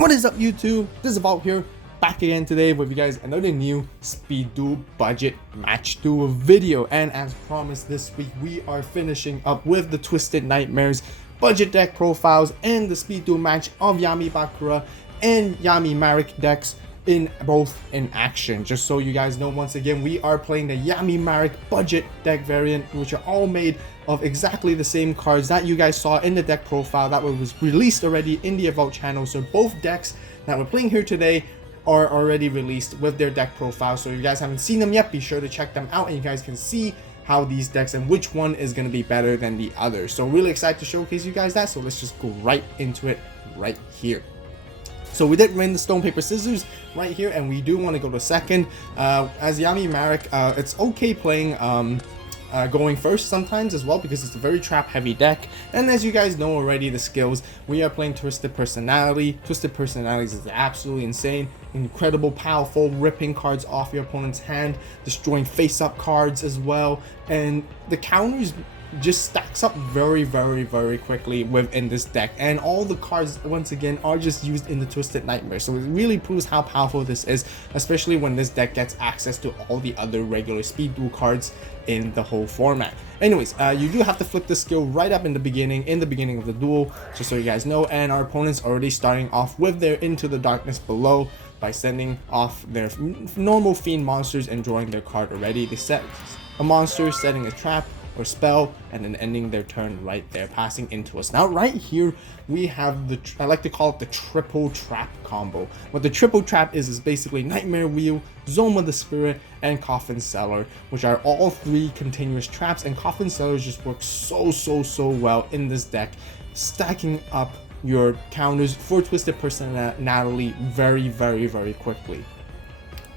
What is up, YouTube? This is AVAULT here, back again today with you guys another new Speed Duel budget match duel video. And as promised, this week we are finishing up with the Twisted Nightmares budget deck profiles and the Speed Duel match of Yami Bakura and Yami Marik decks both in action. Just so you guys know, once again, we are playing the Yami Marik budget deck variant, which are all made of exactly the same cards that you guys saw in the deck profile that was released already in the AVAULT channel. So both decks that we're playing here today are already released with their deck profile. So if you guys haven't seen them yet, be sure to check them out and you guys can see how these decks and which one is going to be better than the other. So really excited to showcase you guys that. So let's just go right into it right here. So we did win the stone, paper, scissors right here, and we do want to go to second. As Yami Marik, it's okay playing going first sometimes as well, because it's a very trap heavy deck. And as you guys know already, the skills, we are playing Twisted Personality. Twisted Personalities is absolutely insane, incredible, powerful, ripping cards off your opponent's hand, destroying face-up cards as well, and the counters just stacks up very quickly within this deck. And all the cards, once again, are just used in the Twisted Nightmare. So it really proves how powerful this is, especially when this deck gets access to all the other regular Speed Duel cards in the whole format. Anyways, you do have to flip the skill right up in the beginning of the duel, just so you guys know. And our opponent's already starting off with their Into the Darkness below by sending off their normal fiend monsters and drawing their card already. They set a monster, setting a trap or spell, and then ending their turn right there, passing into us. Now right here we have the, I like to call it the triple trap combo. What the triple trap is basically Nightmare Wheel, Zoma the Spirit, and Coffin Cellar, which are all three continuous traps. And Coffin Cellar just works so well in this deck, stacking up your counters for Twisted Personality very quickly.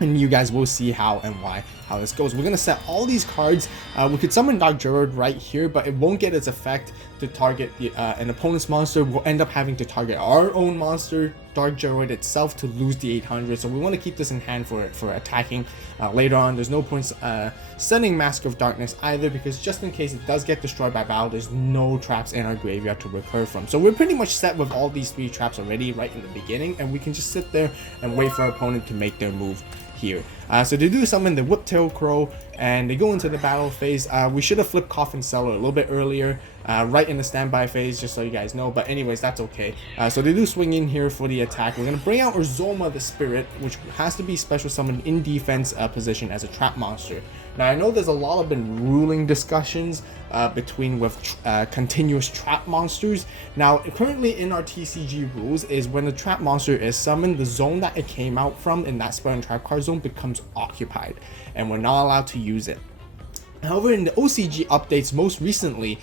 And you guys will see how and why how this goes. We're gonna set all these cards. We could summon Dark Gerard right here, but it won't get its effect to target the an opponent's monster. We'll end up having to target our own monster, Dark Gerard itself, to lose the 800. So we want to keep this in hand for attacking later on. There's no point sending Mask of Darkness either, because just in case it does get destroyed by battle, there's no traps in our graveyard to recur from. So we're pretty much set with all these three traps already right in the beginning, and we can just sit there and wait for our opponent to make their move here. So they do summon the Whiptail Crow and they go into the battle phase. We should have flipped Coffin Cellar a little bit earlier, right in the standby phase, just so you guys know, but anyways, that's okay. So they do swing in here for the attack. We're gonna bring out our Zoma the Spirit, which has to be special summoned in defense position as a trap monster. Now I know there's a lot of been ruling discussions between continuous trap monsters. Now currently in our TCG rules is when the trap monster is summoned, the zone that it came out from in that spell and trap card zone becomes occupied, and we're not allowed to use it. However, in the OCG updates most recently,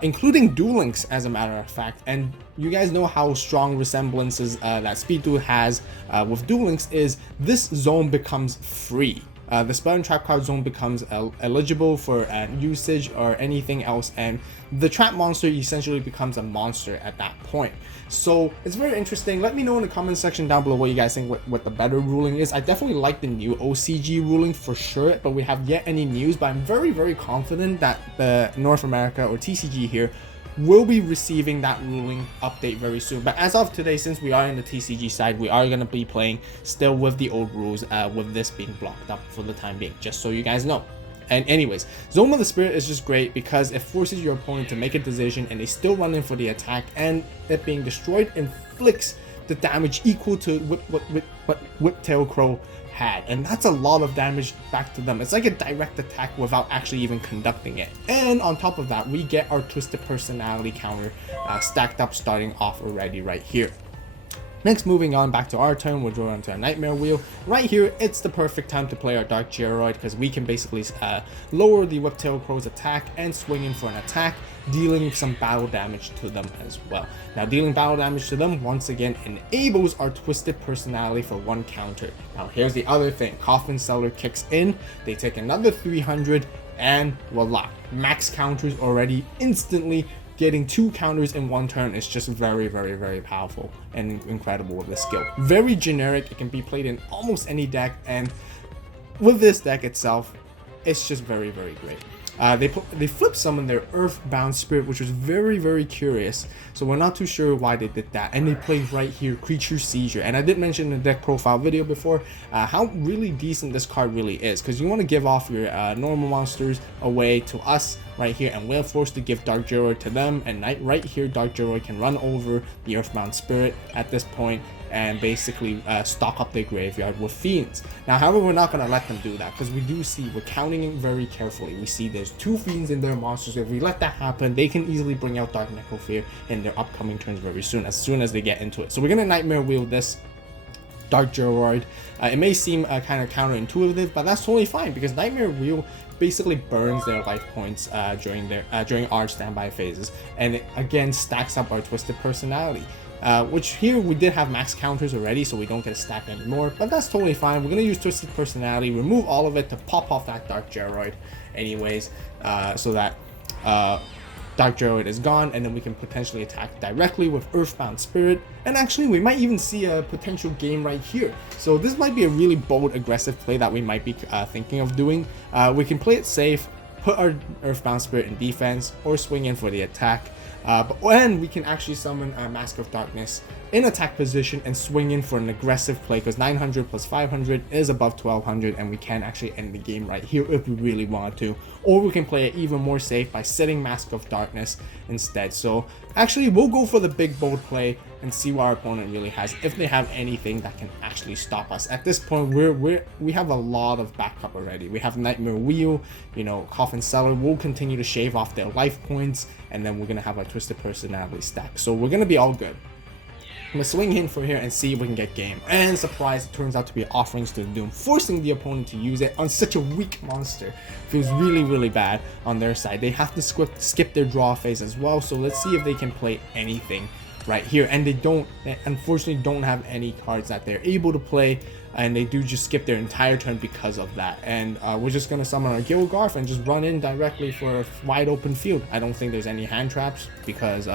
including Dueling as a matter of fact, and you guys know how strong resemblances that Speed Duel has with Dueling, is this zone becomes free. The spell and trap card zone becomes eligible for usage or anything else, and the trap monster essentially becomes a monster at that point. So it's very interesting. Let me know in the comment section down below what you guys think what the better ruling is. I definitely like the new OCG ruling for sure, but we have yet any news. But I'm very confident that the North America or TCG here will be receiving that ruling update very soon. But as of today, since we are in the TCG side, we are going to be playing still with the old rules, with this being blocked up for the time being, just so you guys know. And anyways, Zoma the Spirit is just great because it forces your opponent to make a decision and they still run in for the attack, and it being destroyed inflicts the damage equal to what Whiptail Crow had, and that's a lot of damage back to them. It's like a direct attack without actually even conducting it. And on top of that, we get our Twisted Personality counter stacked up starting off already right here. Next, moving on back to our turn, we'll draw onto a Nightmare Wheel. Right here, it's the perfect time to play our Dark Gerard, because we can basically lower the Whiptail Crow's attack and swing in for an attack, dealing some battle damage to them as well. Now, dealing battle damage to them, once again, enables our Twisted Personality for one counter. Now, here's the other thing. Coffin Cellar kicks in, they take another 300, and voila. Max counters already instantly. Getting two counters in one turn is just very powerful and incredible with this skill. Very generic, it can be played in almost any deck, and with this deck itself, it's just very great. They flip summon their Earthbound Spirit, which was very curious. So we're not too sure why they did that. And they played right here Creature Seizure. And I did mention in the deck profile video before how really decent this card really is, because you want to give off your normal monsters away to us right here, and we're forced to give Dark Geroid to them. And right here, Dark Geroid can run over the Earthbound Spirit at this point and basically stock up their graveyard with Fiends. Now, however, we're not going to let them do that, because we do see, we're counting it very carefully. We see there's 2 Fiends in their monsters. If we let that happen, they can easily bring out Dark Necrofear in their upcoming turns very soon, as they get into it. So we're going to Nightmare Wheel this Dark Geroid. It may seem kind of counterintuitive, but that's totally fine, because Nightmare Wheel basically burns their life points during our standby phases, and it again stacks up our Twisted Personality. Which here we did have max counters already, so we don't get a stack anymore, but that's totally fine. We're going to use Twisted Personality, remove all of it to pop off that Dark Geroid anyways, so that Dark Geroid is gone, and then we can potentially attack directly with Earthbound Spirit. And actually, we might even see a potential game right here. So this might be a really bold, aggressive play that we might be thinking of doing. We can play it safe, put our Earthbound Spirit in defense, or swing in for the attack. But when we can actually summon a Mask of Darkness in attack position and swing in for an aggressive play, because 900 plus 500 is above 1200, and we can actually end the game right here if we really want to. Or we can play it even more safe by setting Mask of Darkness instead. So actually, we'll go for the big bold play and see what our opponent really has, if they have anything that can actually stop us. At this point, we have a lot of backup already. We have Nightmare Wheel, you know, Coffin Cellar will continue to shave off their life points, and then we're gonna have our Twisted Personality stack. So we're gonna be all good. I'm gonna swing in for here and see if we can get game. And surprise, it turns out to be Offerings to the Doom, forcing the opponent to use it on such a weak monster. Feels really bad on their side. They have to skip their draw phase as well, so let's see if they can play anything right here. And they unfortunately don't have any cards that they're able to play, and they do just skip their entire turn because of that. And we're just gonna summon our Gilgarth and just run in directly for a wide open field. I don't think there's any hand traps, because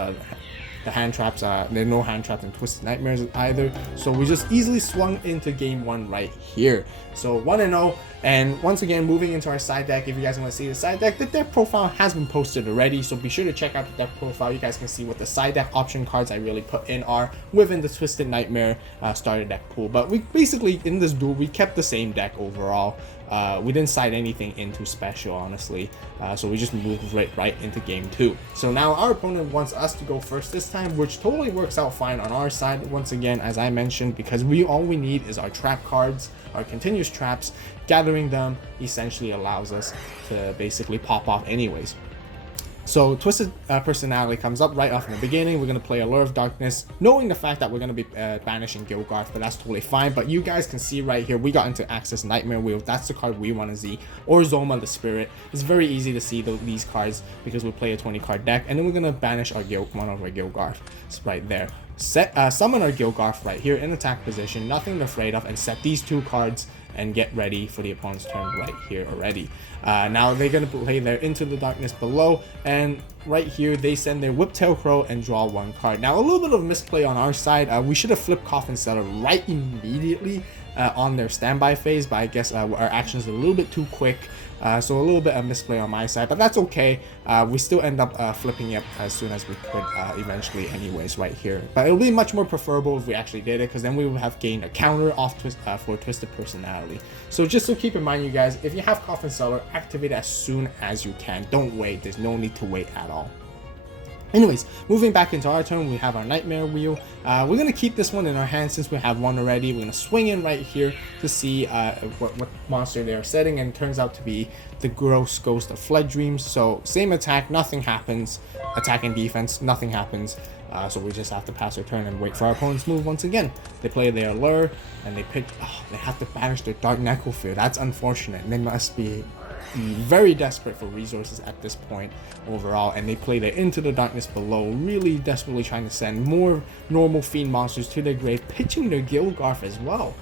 the hand traps, there are no hand traps in Twisted Nightmares either. So we just easily swung into game 1 right here. So 1-0. And once again, moving into our side deck, if you guys want to see the side deck, the deck profile has been posted already, so be sure to check out the deck profile. You guys can see what the side deck option cards I really put in are within the Twisted Nightmare starter deck pool. But we basically, in this duel, we kept the same deck overall. We didn't side anything into special, honestly, so we just moved right into game 2. So now our opponent wants us to go first this time, which totally works out fine on our side, once again, as I mentioned, because all we need is our trap cards, our continuous traps. Gathering them essentially allows us to basically pop off anyways. So Twisted Personality comes up right off in the beginning. We're going to play Allure of Darkness, knowing the fact that we're going to be banishing Gilgarth, but that's totally fine. But you guys can see right here, we got into Access Nightmare Wheel. That's the card we want to see. Or Zoma the Spirit. It's very easy to see these cards because we play a 20 card deck. And then we're going to banish our one of our Gilgarth. It's right there. Summon our Gilgarth right here in attack position, nothing to afraid of, and set these 2 cards and get ready for the opponent's turn right here already. Now they're going to play their Into the Darkness below, and right here they send their Whiptail Crow and draw 1 card. Now a little bit of misplay on our side. We should have flipped Coffin Cellar right immediately on their standby phase, but I guess our actions are a little bit too quick. So a little bit of misplay on my side, but that's okay. We still end up flipping it as soon as we could eventually anyways right here. But it'll be much more preferable if we actually did it, because then we would have gained a counter off for Twisted Personality. So just so keep in mind, you guys, if you have Coffin Cellar, activate it as soon as you can. Don't wait. There's no need to wait at all. Anyways, moving back into our turn, we have our Nightmare Wheel. We're going to keep this one in our hand since we have one already. We're going to swing in right here to see what monster they are setting, and it turns out to be the Gross Ghost of Fled Dreams. So same attack, nothing happens. Attack and defense, nothing happens. So we just have to pass our turn and wait for our opponent's move once again. They play their Allure, and they have to banish their Dark Necrofear. That's unfortunate. They must be very desperate for resources at this point overall, and they play their Into the Darkness below, really desperately trying to send more normal fiend monsters to their grave, pitching their Gilgarth as well.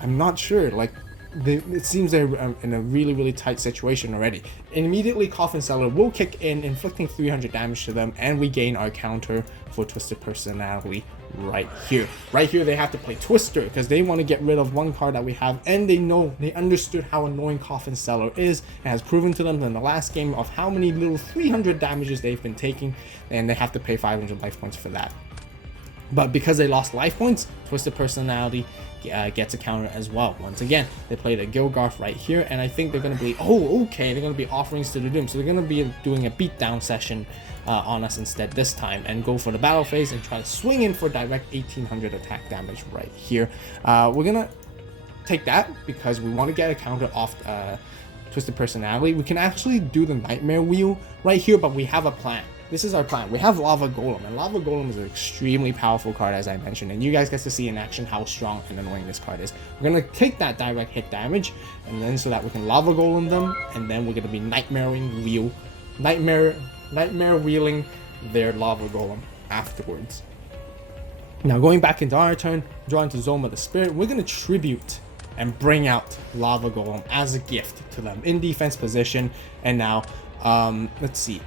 I'm not sure, like, it seems they're in a really tight situation already. And immediately Coffin Cellar will kick in, inflicting 300 damage to them, and we gain our counter for Twisted Personality right here. Right here, they have to play Twister because they want to get rid of one card that we have, and they understood how annoying Coffin Seller is, and has proven to them in the last game of how many little 300 damages they've been taking, and they have to pay 500 life points for that. But because they lost life points, Twisted Personality gets a counter as well. Once again, they play the Gilgarth right here, and I think they're going to be, they're going to be Offerings to the Doom. So they're going to be doing a beatdown session on us instead this time, and go for the battle phase and try to swing in for direct 1800 attack damage right here. We're going to take that because we want to get a counter off Twisted Personality. We can actually do the Nightmare Wheel right here, but we have a plan. This is our plan. We have Lava Golem, and Lava Golem is an extremely powerful card, as I mentioned, and you guys get to see in action how strong and annoying this card is. We're going to take that direct hit damage, and then so that we can Lava Golem them, and then we're going to be Nightmare Wheeling their Lava Golem afterwards. Now going back into our turn, drawing to Zoma the Spirit, we're going to Tribute and bring out Lava Golem as a gift to them in defense position, and now, let's see.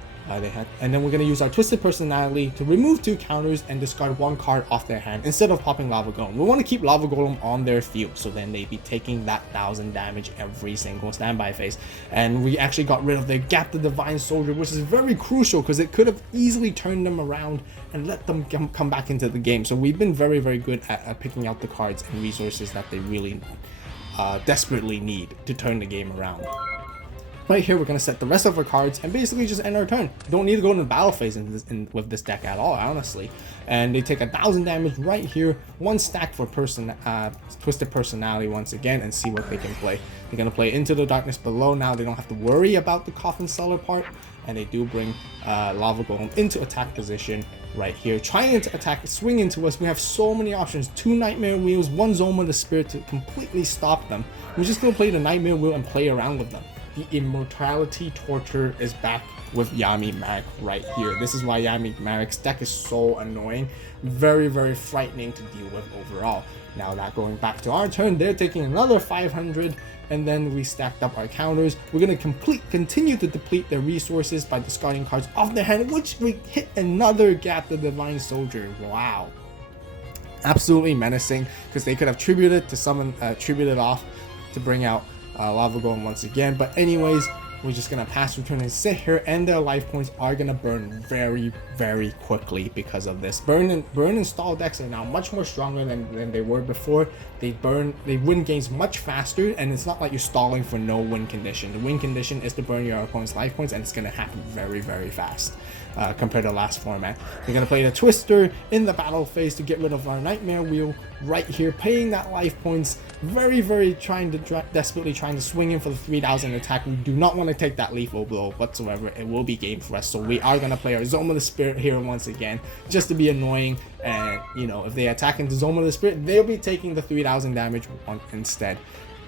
And then we're going to use our Twisted Personality to remove 2 counters and discard 1 card off their hand instead of popping Lava Golem. We want to keep Lava Golem on their field, so then they'd be taking that 1000 damage every single standby phase. And we actually got rid of their Gap the Divine Soldier, which is very crucial because it could have easily turned them around and let them come back into the game. So we've been very, very good at picking out the cards and resources that they really desperately need to turn the game around. Right here, we're going to set the rest of our cards and basically just end our turn. Don't need to go into the battle phase with this deck at all, honestly. And they take 1000 damage right here, 1 stack for Twisted Personality once again, and see what they can play. They're going to play Into the Darkness Below. Now they don't have to worry about the Coffin Seller part, and they do bring Lava Golem into attack position right here, trying to attack, swing into us. We have so many options: 2 Nightmare Wheels, 1 Zoma the Spirit to completely stop them. We're just going to play the Nightmare Wheel and play around with them. The Immortality Torture is back with Yami Marik right here. This is why Yami Marik's deck is so annoying. Very, very frightening to deal with overall. Now that going back to our turn, they're taking another 500, and then we stacked up our counters. We're going to continue to deplete their resources by discarding cards off their hand, which we hit another Gap the Divine Soldier. Wow. Absolutely menacing, because they could have tributed to summon, tributed off to bring out Lava Golem once again. But anyways, we're just gonna pass return and sit here, and their life points are gonna burn very, very quickly because of this. Burn and stall decks are now much more stronger than they were before. They win games much faster, and it's not like you're stalling for no win condition. The win condition is to burn your opponent's life points, and it's gonna happen very, very fast. Compared to the last format. They're going to play the Twister in the battle phase to get rid of our Nightmare Wheel right here, paying that life points, very, very desperately trying to swing in for the 3000 attack. We do not want to take that lethal blow whatsoever. It will be game for us, so we are going to play our Zoma the Spirit here once again, just to be annoying. And, you know, if they attack into Zoma the Spirit, they'll be taking the 3000 damage instead.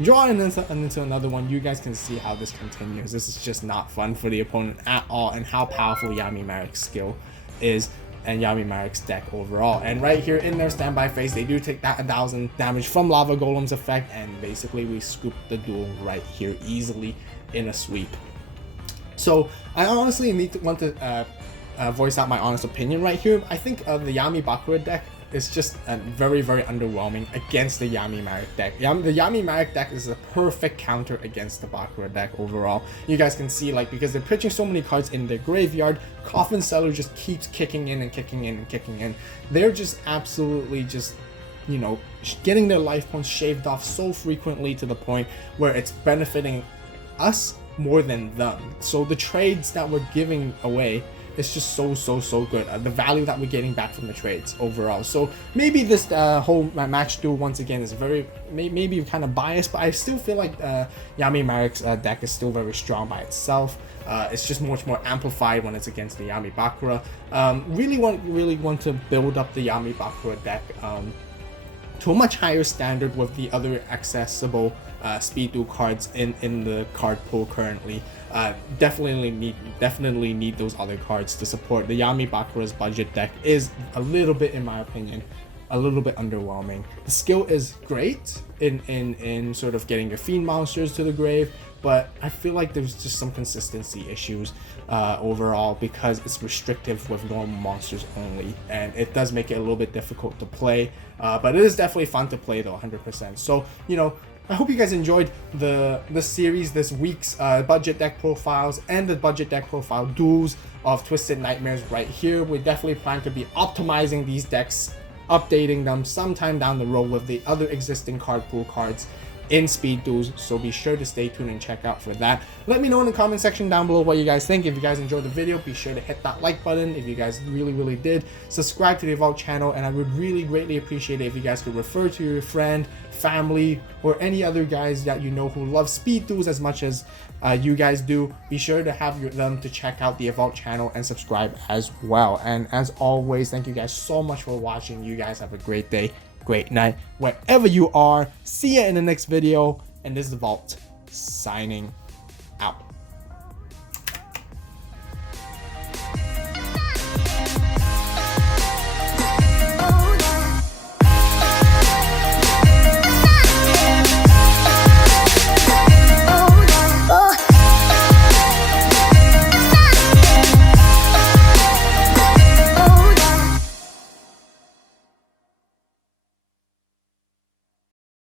Drawing into another one. You guys can see how this continues. This is just not fun for the opponent at all, and how powerful Yami Marik's skill is, and Yami Marik's deck overall. And right here in their standby phase, they do take that 1000 damage from Lava Golem's effect, and basically we scoop the duel right here easily in a sweep. So I honestly want to voice out my honest opinion right here. I think the Yami Bakura deck is just very, very underwhelming against the Yami Marik deck. The Yami Marik deck is a perfect counter against the Bakura deck overall. You guys can see, like, because they're pitching so many cards in their graveyard, Coffin Seller just keeps kicking in and kicking in and kicking in. They're just absolutely just, you know, getting their life points shaved off so frequently to the point where it's benefiting us more than them. So the trades that we're giving away, it's just so good. The value that we're getting back from the trades overall. So maybe this whole match duel once again is very maybe kind of biased, but I still feel like Yami Marik's deck is still very strong by itself. It's just much more amplified when it's against the Yami Bakura. Really want to build up the Yami Bakura deck to a much higher standard with the other accessible speed duel cards in the card pool currently. Definitely need those other cards to support. The Yami Bakura's budget deck is a little bit, in my opinion, a little bit underwhelming. The skill is great in sort of getting your fiend monsters to the grave, but I feel like there's just some consistency issues overall, because it's restrictive with normal monsters only, and it does make it a little bit difficult to play, but it is definitely fun to play though, 100%. So, you know, I hope you guys enjoyed the series, this week's budget deck profiles and the budget deck profile duels of Twisted Nightmares right here. We definitely plan to be optimizing these decks, updating them sometime down the road with the other existing card pool cards in Speed Duels, so be sure to stay tuned and check out for that. Let me know in the comment section down below what you guys think. If you guys enjoyed the video, be sure to hit that like button. If you guys really did, subscribe to the AVAULT channel, and I would really greatly appreciate it if you guys could refer to your friend, family, or any other guys that you know who love Speed Duels as much as you guys do. Be sure to have them to check out the AVAULT channel and subscribe as well. And as always, thank you guys so much for watching. You guys have a great day, great night, wherever you are. See you in the next video, and this is AVAULT signing out.